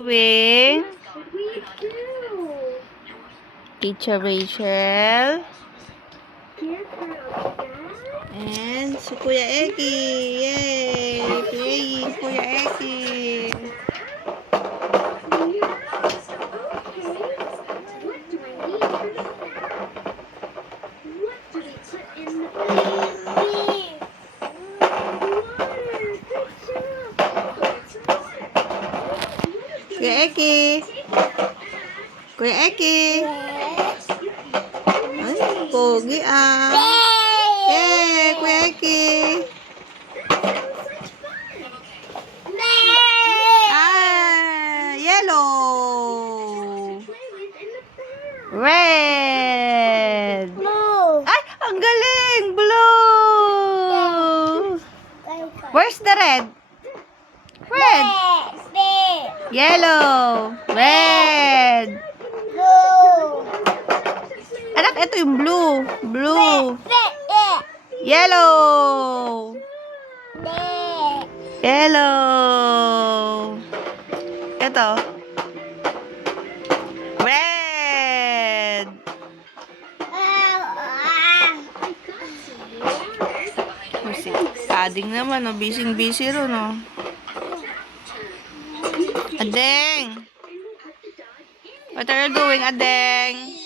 With Teacher Rachel and si Kuya Eki. Yay! Kuya Eki. Kuya Eki. Kuya Eki. Ay, pogi ah. Yay! Kuya Eki. Ah, yellow. Red. Ay, ang galing! Blue. Where's the red? Red. Yellow. Red. Anak, ito yung blue. Blue. Yellow. Yellow. Ito. Red. Ading naman, oh. Busy ron, oh. Adeng. What are you doing, Adeng?